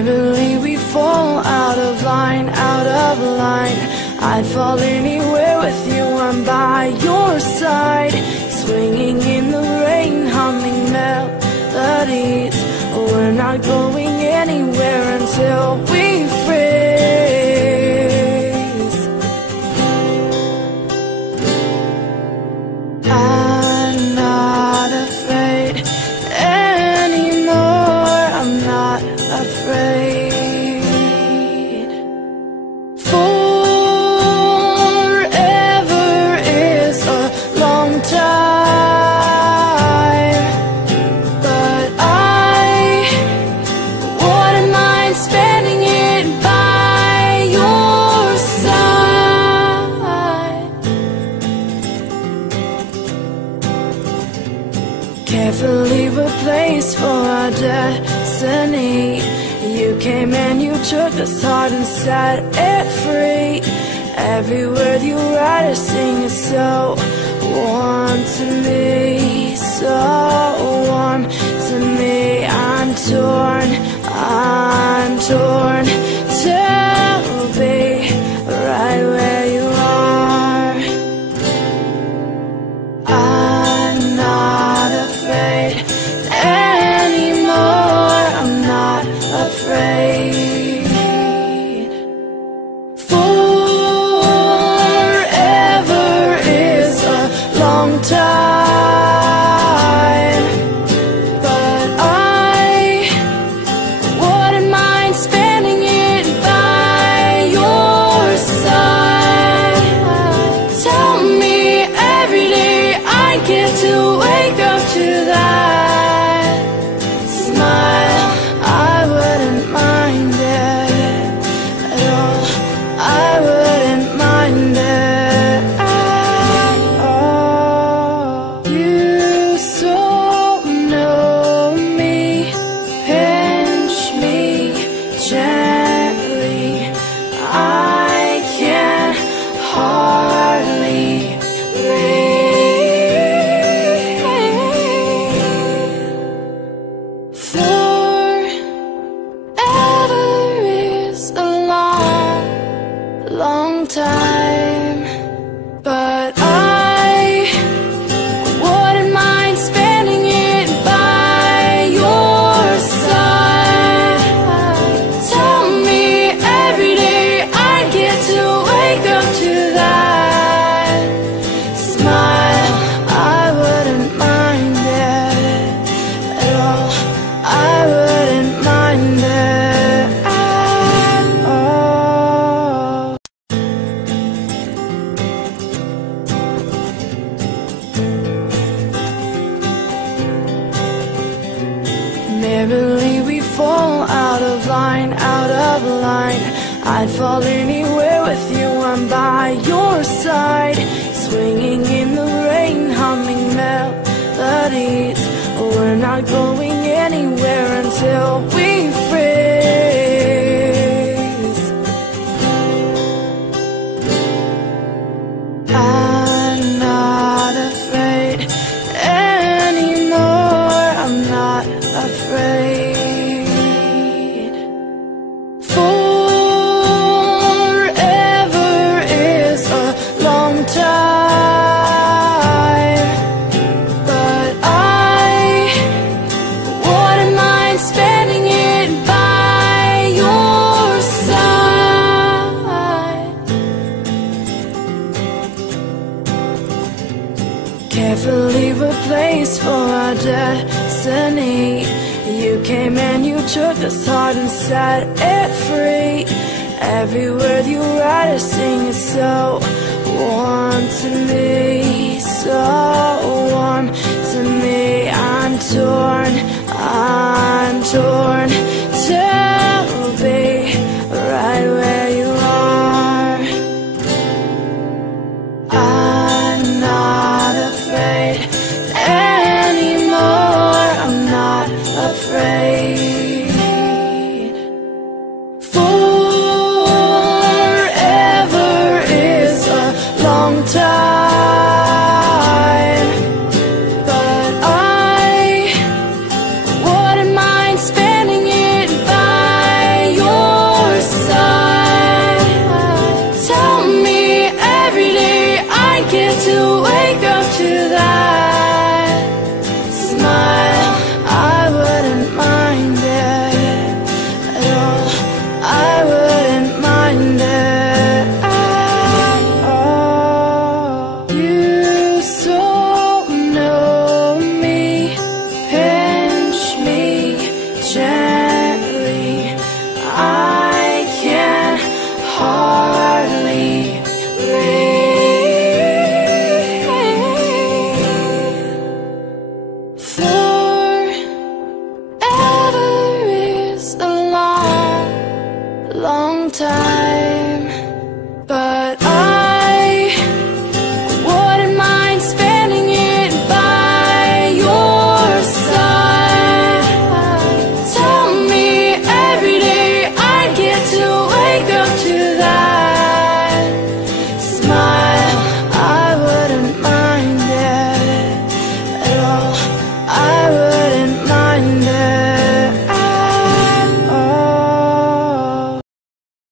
Merrily we fall out of line, out of line. I'd fall anywhere with you, I'm by your side. Swinging in the rain, humming melodies. We're not going anywhere until we freeze. I'm not afraid anymore, I'm not afraid. Forever is a long time, but I wouldn't mind spending it by your side. Carefully replaced for our destiny. You came and you took this heart and set it free. Every word you write or sing is so warm to me, so warm to me. I'm torn to be right where you are. I'm not afraid anymore, I'm not afraid. Forever is a long time, but I wouldn't mind spending it by your side. Tell me every day I get to wake up to that smile. I wouldn't mind it at all, I wouldn't mind it at all. You so know me, pinch me gently. I can hardly breathe. Forever is a long, long time, but I wouldn't mind spending it by your side. Tell me every day I get to wake up to that smile. I wouldn't mind it at all, I wouldn't mind it at all. Merrily we fall out of line, out of line. I'd fall anywhere with you, I'm by your side. Swinging in the rain, humming melodies. We're not going anywhere until we freeze. I'm not afraid anymore, I'm not afraid. Forever is a long time, but I wouldn't mind spending it by your side. Carefully replaced for our destiny. You came and you took this heart and set it free. Every word you write or sing is so warm to me, so warm to me. I'm torn